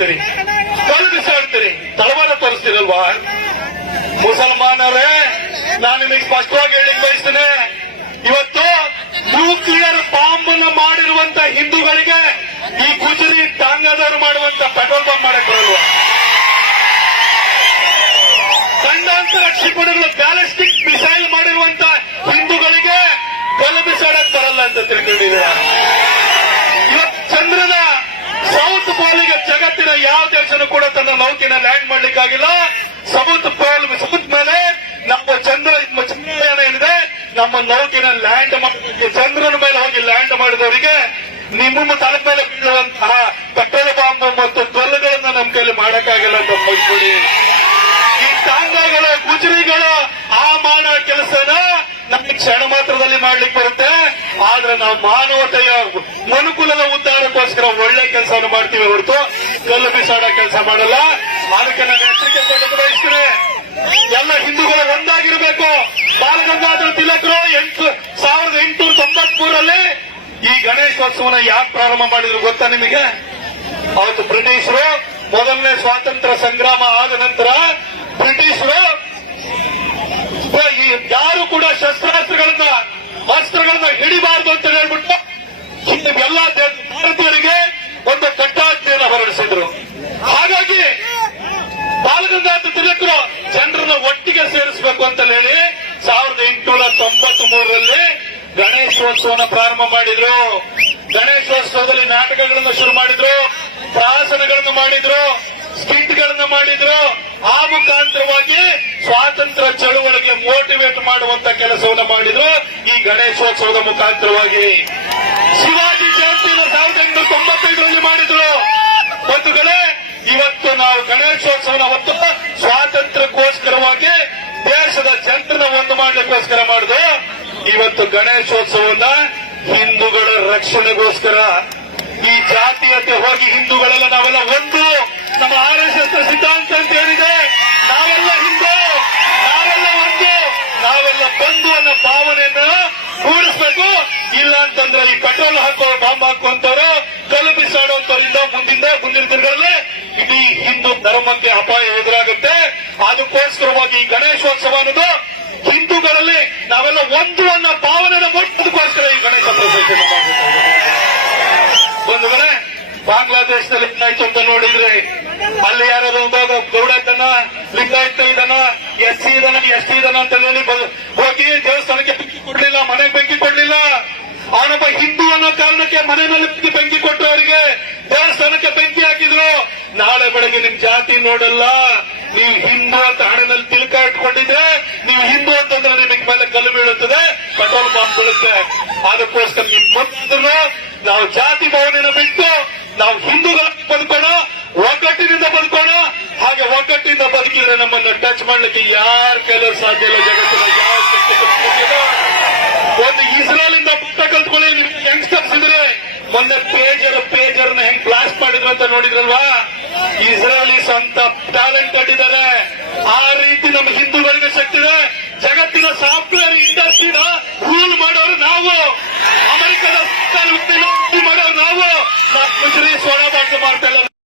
ಮಾಡ್ತೀರಿ ಕಲ್ಲು ಬಿಸಾಡ್ತೀರಿ ತಳವಾರ ತೋರಿಸ್ತೀರಲ್ವಾ? ಮುಸಲ್ಮಾನರೇ, ನಾನು ನಿಮಗೆ ಸ್ಪಷ್ಟವಾಗಿ ಹೇಳಿ ಬಯಸ್ತೇನೆ. ಇವತ್ತು ನ್ಯೂಕ್ಲಿಯರ್ ಬಾಂಬ್ನ ಮಾಡಿರುವಂತ ಹಿಂದೂಗಳಿಗೆ ಈ ಗುಜರಿ ಟಾಂಗದವರು ಮಾಡುವಂತ ಪೆಟ್ರೋಲ್ ಬಾಂಬ್ ಮಾಡಕ್ ಬರಲ್ವಾ? ಖಂಡಾಂತರ ಕ್ಷಿಪಣಿಗಳು ಬ್ಯಾಲಿಸ್ಟಿಕ್ ಮಿಸೈಲ್ ಮಾಡಿರುವಂತ ಹಿಂದೂಗಳಿಗೆ ಕಲ್ಲು ಬಿಸಾಡಕ್ ಬರಲ್ಲ ಅಂತ ತಿಳ್ಕೊಂಡಿದ್ದೀರಾ ಇವತ್ತು ಚಂದ್ರನ ಪೋಲಿಗೆ ಜಗತ್ತಿನ ಯಾವ ದೇಶನೂ ಕೂಡ ತನ್ನ ನೌಕೆನ ಲ್ಯಾಂಡ್ ಮಾಡ್ಲಿಕ್ಕಾಗಿಲ್ಲ. ಸೌತ್ ಪಾಲ್ ಸೌತ್ ಮೇಲೆ ನಮ್ಮ ಚಂದ್ರ ಚಂದ್ರಯಾನ ಏನಿದೆ, ನಮ್ಮ ನೌಕೆನ ಲ್ಯಾಂಡ್ ಚಂದ್ರನ ಮೇಲೆ ಹೋಗಿ ಲ್ಯಾಂಡ್ ಮಾಡಿದವರಿಗೆ ನಿಮ್ಮ ತಲೆ ಮೇಲೆ ಬೀಳುವಂತಹ ಪೆಟ್ರೋಲ್ ಬಾಂಬ್ ಮತ್ತು ಕಲ್ಲುಗಳನ್ನ ನಮ್ಮ ಕೈಲಿ ಮಾಡಕ್ಕಾಗಿಲ್ಲ ಅಂತ ಹೋಗ್ಬಿಡಿ ಈ ಟಾಂಗಾಗಳ ಗುಜರಿಗಳ ಆ ಮಾಡೋ ಕೆಲಸನ ನಮಗೆ ಕ್ಷಣ ಮಾತ್ರದಲ್ಲಿ ಮಾಡ್ಲಿಕ್ಕೆ ಬರುತ್ತೆ. ಆದ್ರೆ ನಾವು ಮಾನವತೆಯ ಮನುಕುಲದ ಉದ್ದಾರಕ್ಕೋಸ್ಕರ ಒಳ್ಳೆ ಕೆಲಸವನ್ನು ಮಾಡ್ತೀವಿ ಹೊರತು ಕಲ್ಲು ಬಿಸಾಡೋ ಕೆಲಸ ಮಾಡಲ್ಲ. ಅದಕ್ಕೆ ನಾನು ಎಚ್ಚರಿಕೆ ಕೊಡಕ್ಕೆ ಬಯಸ್ತೇನೆ. ಎಲ್ಲ ಹಿಂದೂಗಳು ಒಂದಾಗಿರಬೇಕು. ಬಾಲಗಂಗಾಧರ ತಿಲಕರು ಎಂಟು ಸಾವಿರದ ಎಂಟುನೂರ ತೊಂಬತ್ ಮೂರಲ್ಲಿ ಈ ಗಣೇಶೋತ್ಸವನ ಯಾಕೆ ಪ್ರಾರಂಭ ಮಾಡಿದ್ರು ಗೊತ್ತಾ ನಿಮಗೆ? ಅವತ್ತು ಬ್ರಿಟಿಷರು ಮೊದಲನೇ ಸ್ವಾತಂತ್ರ್ಯ ಸಂಗ್ರಾಮ ಆದ ನಂತರ ಬ್ರಿಟಿಷರು ಯಾರು ಕೂಡ ಶಸ್ತ್ರಾಸ್ತ್ರಗಳನ್ನ ಅಸ್ತ್ರಗಳನ್ನ ಹಿಡಿಬಾರದು ಅಂತ ಹೇಳ್ಬಿಟ್ಟು ಎಲ್ಲ ಭಾರತೀಯರಿಗೆ ಒಂದು ಕಟ್ಟಾಜ್ಞೆಯನ್ನು ಹೊರಡಿಸಿದ್ರು. ಹಾಗಾಗಿ ಬಾಲಗಂಗಾಧರ ತಿಲಕರು ಜನರನ್ನ ಒಟ್ಟಿಗೆ ಸೇರಿಸಬೇಕು ಅಂತ ಹೇಳಿ ಸಾವಿರದ ಎಂಟುನೂರ ತೊಂಬತ್ ಮೂರರಲ್ಲಿ ಗಣೇಶೋತ್ಸವನ ಪ್ರಾರಂಭ ಮಾಡಿದ್ರು. ಗಣೇಶೋತ್ಸವದಲ್ಲಿ ನಾಟಕಗಳನ್ನು ಶುರು ಮಾಡಿದ್ರು, ಪ್ರಾಸನಗಳನ್ನು ಮಾಡಿದ್ರು, ಸ್ಕಿಟ್ಗಳನ್ನು ಮಾಡಿದ್ರು. ಆ ಮುಖಾಂತರವಾಗಿ ಸ್ವಾತಂತ್ರ್ಯ ಚಳುವಳಿಗೆ ಮೋಟಿವೇಟ್ ಮಾಡುವಂತ ಈ ಗಣೇಶೋತ್ಸವದ ಮುಖಾಂತರವಾಗಿ ಶಿವಾಜಿ ಜಯಂತಿಯನ್ನು ಸಾವಿರದ ಎಂಟುನೂರ ತೊಂಬತ್ತೈದರಲ್ಲಿ ಮಾಡಿದ್ರು. ಬಂಧುಗಳೇ ಇವತ್ತು ನಾವು ಗಣೇಶೋತ್ಸವನ ಹೊತ್ತು ಸ್ವಾತಂತ್ರ್ಯಕ್ಕೋಸ್ಕರವಾಗಿ ದೇಶದ ಜನತನ ಒಂದು ಮಾಡಲಿಕ್ಕೋಸ್ಕರ ಮಾಡಿದ್ರು ಇವತ್ತು ಗಣೇಶೋತ್ಸವನ ಹಿಂದೂಗಳ ರಕ್ಷಣೆಗೋಸ್ಕರ. ಈ ಜಾತೀಯತೆ ಹೋಗಿ ಹಿಂದೂಗಳೆಲ್ಲ ನಾವೆಲ್ಲ ಒಂದು. ನಮ್ಮ ಆರ್ ಎಸ್ ಸಿದ್ಧಾಂತ ಅಂತ ಏನಿದೆ? ನಾವೆಲ್ಲ ಹಿಂದೂ ನಾವೆಲ್ಲ ಒಂದು ನಾವೆಲ್ಲ ಬಂಧು ಅನ್ನೋ ಭಾವನೆಯನ್ನ ಮೂಡಿಸ್ಬೇಕು ಇಲ್ಲ ಅಂತಂದ್ರೆ ಈ ಪೆಟ್ರೋಲ್ ಹಾಕೋ ಬಾಂಬ್ ಹಾಕುವಂತವ್ರು ಕಲ್ಲು ಬಿಸಾಡುವಂತವರಿಂದ ಮುಂದಿಂದ ಮುಂದಿನ ದಿನಗಳಲ್ಲಿ ಇಡೀ ಹಿಂದೂ ಧರ್ಮಕ್ಕೆ ಅಪಾಯ ಎದುರಾಗುತ್ತೆ. ಅದಕ್ಕೋಸ್ಕರವಾಗಿ ಈ ಗಣೇಶೋತ್ಸವ ಅನ್ನೋದು ಹಿಂದೂಗಳಲ್ಲಿ ನಾವೆಲ್ಲ ಒಂದು ಅನ್ನೋ ಭಾವನೆ ಮುಟ್ಟೋದಕ್ಕೋಸ್ಕರ ಈ ಗಣೇಶ ಬಂದ್ರೆ ಬಾಂಗ್ಲಾದೇಶದಲ್ಲಿ ಏನಾಯ್ತು ಅಂತ ನೋಡಿದ್ರೆ ಅಲ್ಲಿ ಯಾರು ಗೌಡ ಇದ್ದಾನ, ಲಿಂಗಾಯತ ಇದ್ದಾನ, ಎಸ್ ಸಿ ಇದ್ದಾನ, ಎಸ್ ಟಿ ಇದ್ದಾನ ಅಂತ ಹೇಳಿ ಬ- ಹೋಗಿ ದೇವಸ್ಥಾನಕ್ಕೆ ಬೆಂಕಿ ಕೊಡ್ಲಿಲ್ಲ ಮನೆಗೆ ಬೆಂಕಿ ಕೊಡ್ಲಿಲ್ಲ ಅವನೊಬ್ಬ ಹಿಂದೂ ಅನ್ನೋ ಕಾರಣಕ್ಕೆ ಮನೆ ಮೇಲೆ ಬೆಂಕಿ- ಬೆಂಕಿ ಕೊಟ್ಟು ಅವರಿಗೆ ದೇವಸ್ಥಾನಕ್ಕೆ ಬೆಂಕಿ ಹಾಕಿದ್ರು. ನಾಳೆ ಬೆಳಗ್ಗೆ ನಿಮ್ ಜಾತಿ ನೋಡಲ್ಲ. ನೀವು ಹಿಂದೂ ಅಂತ ಹಣದಲ್ಲಿ ತಿಲಕ ಇಟ್ಕೊಂಡಿದ್ರೆ ನೀವು ಹಿಂದೂ ಅಂತಂದ್ರೆ ನಿಮಗೆ ಮೇಲೆ ಕಲ್ಲು ಬೀಳುತ್ತದೆ, ಪೆಟ್ರೋಲ್ ಬಾಂಬ್ ಬೀಳುತ್ತೆ. ಅದಕ್ಕೋಸ್ಕರ ನಿಮ್ ಮೊದಲು ನಾವು ಜಾತಿ ಭವನ ಬಿಟ್ಟು ನಾವು ಹಿಂದೂಗಳಾಗಿ ಬದುಕೋಣ ಒಗ್ಗಟ್ಟಿನಿಂದ ಬದುಕೋಣ ಹಾಗೆ ಒಗ್ಗಟ್ಟಿನಿಂದ ಬದುಕಿದ್ರೆ ನಮ್ಮನ್ನ ಟಚ್ ಮಾಡ್ಲಿಕ್ಕೆ ಯಾರ ಕೈಲೂ ಸಾಧ್ಯ ಇಲ್ಲ, ಜಗತ್ತಿನ ಯಾವ ಒಂದು ಇಸ್ರೇಲ್ ಇಂದ ಬುಟ್ಟ ಕಲ್ತ್ಕೊಳ್ಳಿ ನಿಮ್ಗೆ ಯಂಗ್ಸ್ಟರ್ಸ್ ಇದ್ರೆ ಮೊನ್ನೆ ಪೇಜರ್ ಪೇಜರ್ನ ಹೆಂಗ್ ಬ್ಲಾಸ್ಟ್ ಮಾಡಿದ್ರು ಅಂತ ನೋಡಿದ್ರಲ್ವಾ? ಇಸ್ರೇಲಿ ಅಂತ ಟ್ಯಾಲೆಂಟ್ ಕೊಟ್ಟಿದ್ದಾರೆ. ಆ ರೀತಿ ನಮ್ಮ ಹಿಂದೂಗಳಿಗೆ ಶಕ್ತಿ ಇದೆ. ಜಗತ್ತಿನ ಸಾಫ್ಟ್ವೇರ್ ಇಂಡಸ್ಟ್ರಿನ ರೂಲ್ ಮಾಡೋರು ನಾವು. ಅಮೆರಿಕದ ಮಾಡೋರು ನಾವು. ನಾವು ಮುಜರಿ ಮಾಡ್ತಾ